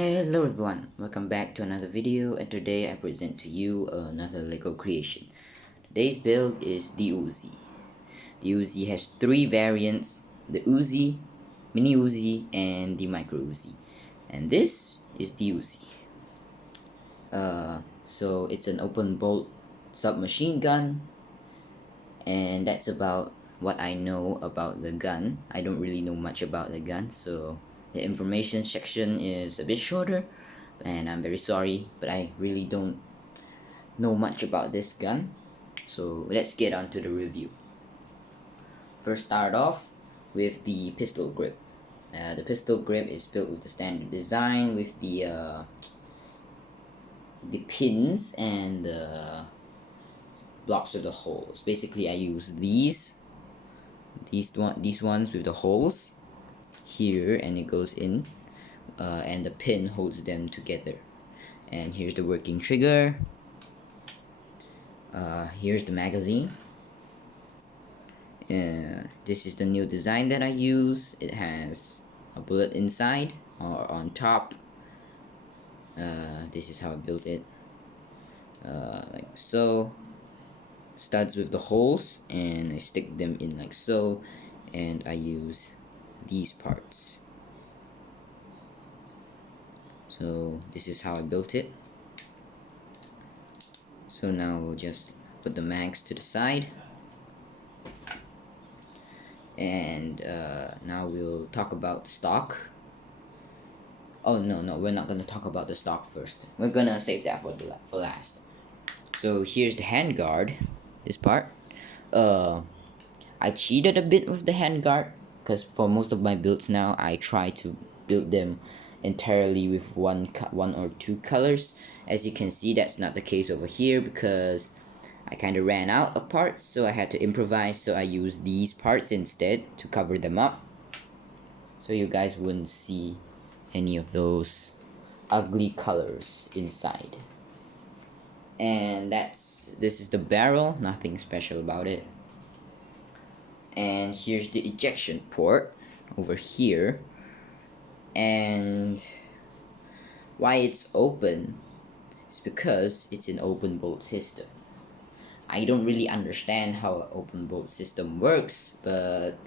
Hello everyone, welcome back to another video, and today I present to you another Lego creation. Today's build is the UZI. The UZI has three variants: the UZI, mini UZI, and the micro UZI. And this is the UZI. So it's an open bolt submachine gun, and that's about what I know about the gun. I don't really know much about the gun, so the information section is a bit shorter, and I'm very sorry, but I really don't know much about this gun. So let's get on to the review. First, start off with the pistol grip. The pistol grip is built with the standard design with the pins and the blocks with the holes. Basically, I use these ones with the holes here, and it goes in, and the pin holds them together. And here's the working trigger. Here's the magazine. This is the new design that I use. It has a bullet inside or on top. This is how I built it, like so. Studs with the holes, and I stick them in like so, and I use these parts. So this is how I built it. So now we'll just put the mags to the side, and now we'll talk about the stock. Oh no, we're not gonna talk about the stock first. We're gonna save that for last. So here's the handguard, this part. I cheated a bit with the handguard, because for most of my builds now I try to build them entirely with one or two colors. As you can see, that's not the case over here because I kind of ran out of parts, so I had to improvise. So I used these parts instead to cover them up, so you guys wouldn't see any of those ugly colors inside. And this is the barrel, nothing special about it. And here's the ejection port over here. And why it's open is because it's an open bolt system. I don't really understand how an open bolt system works, but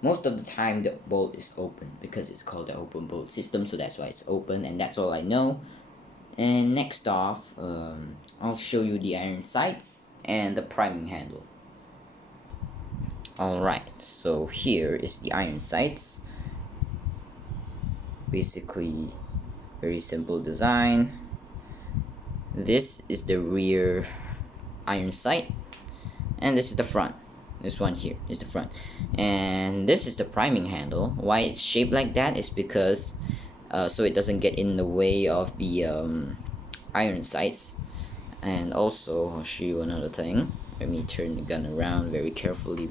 most of the time the bolt is open because it's called the open bolt system, so that's why it's open, and that's all I know. And next off, I'll show you the iron sights and the priming handle. Alright, so here is the iron sights. Basically, very simple design. This is the rear iron sight, and this is the front. This one here is the front, and this is the priming handle. Why it's shaped like that is because so it doesn't get in the way of the iron sights. And also, I'll show you another thing. Let me turn the gun around very carefully.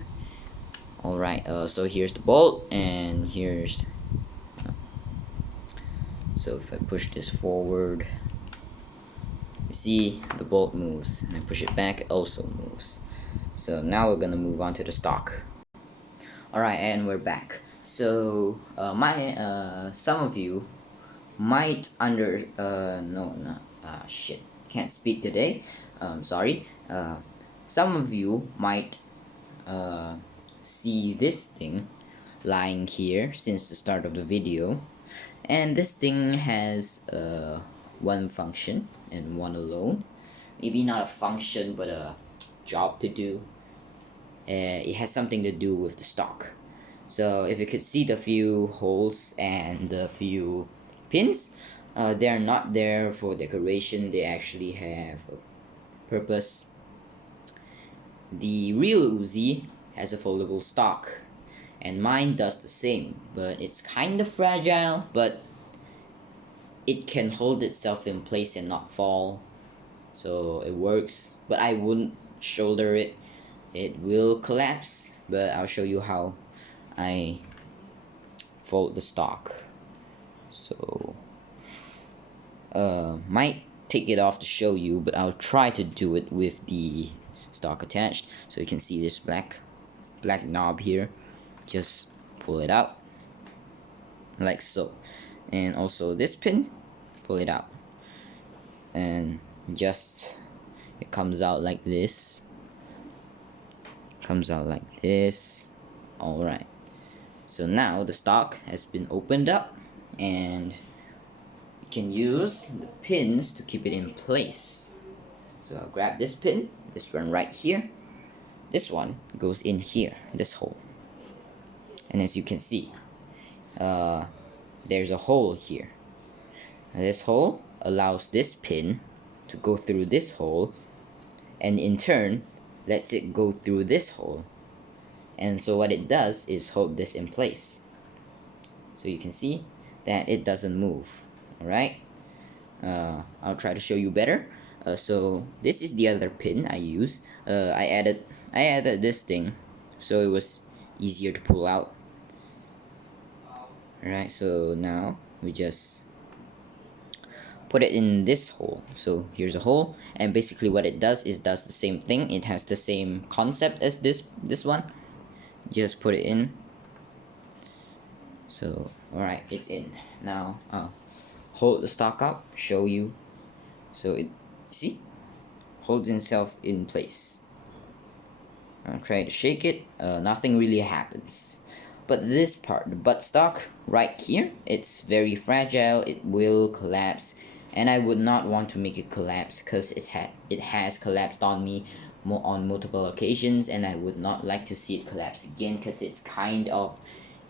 Alright, so here's the bolt, and here's so if I push this forward, you see the bolt moves, and I push it back, it also moves. So now we're gonna move on to the stock. Alright, and we're back. So some of you might can't speak today. Sorry. Some of you might see this thing lying here since the start of the video, and this thing has one function and one alone. Maybe not a function, but a job to do. It has something to do with the stock. So if you could see the few holes and the few pins, they're not there for decoration. They actually have a purpose. The real UZI has a foldable stock, and mine does the same, but it's kind of fragile, but it can hold itself in place and not fall, so it works. But I wouldn't shoulder it. It will collapse, but I'll show you how I fold the stock. So might take it off to show you, but I'll try to do it with the stock attached. So you can see this black knob here. Just pull it out like so, and also this pin pull it out, and just it comes out like this. All right, so now the stock has been opened up, and you can use the pins to keep it in place. So I'll grab this pin, this one right here. This one goes in here, this hole, and as you can see, there's a hole here. And this hole allows this pin to go through this hole, and in turn lets it go through this hole. And so what it does is hold this in place, so you can see that it doesn't move. Alright, I'll try to show you better. So this is the other pin I use. I added this thing so it was easier to pull out. Alright, so now we just put it in this hole. So here's a hole, and basically what it does is does the same thing. It has the same concept as this one. Just put it in. So alright, it's in. Now I'll hold the stock up, show you. So it, see, holds itself in place. I'll try to shake it, nothing really happens. But this part, the buttstock right here, it's very fragile. It will collapse, and I would not want to make it collapse because it has collapsed on me on multiple occasions, and I would not like to see it collapse again because it's kind of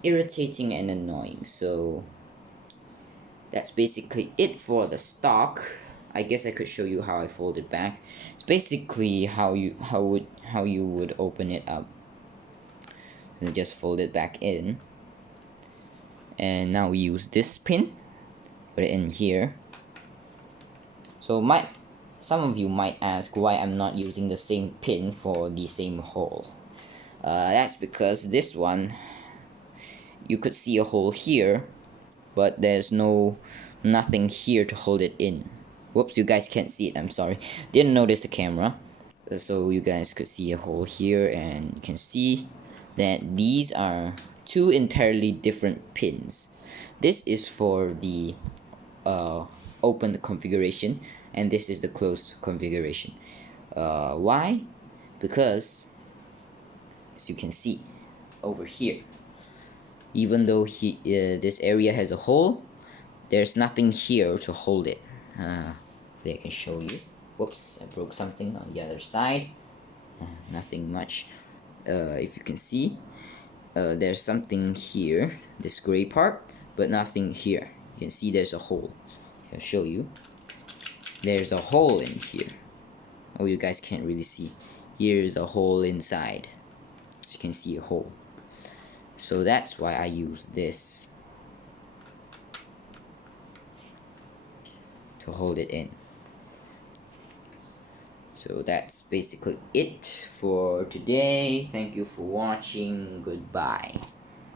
irritating and annoying. So that's basically it for the stock. I guess I could show you how I fold it back. It's basically how you would open it up. And just fold it back in. And now we use this pin. Put it in here. So some of you might ask why I'm not using the same pin for the same hole. That's because this one, you could see a hole here, but there's nothing here to hold it in. Whoops, you guys can't see it, I'm sorry. Didn't notice the camera. So you guys could see a hole here, and you can see that these are two entirely different pins. This is for the open configuration, and this is the closed configuration. Why? Because as you can see over here, even though this area has a hole, there's nothing here to hold it. I can show you. Whoops, I broke something on the other side. Nothing much. If you can see, there's something here, this gray part, but nothing here. You can see there's a hole. I'll show you. There's a hole in here. Oh, you guys can't really see. Here's a hole inside. So you can see a hole. So that's why I use this to hold it in. So that's basically it for today. Thank you for watching. Goodbye.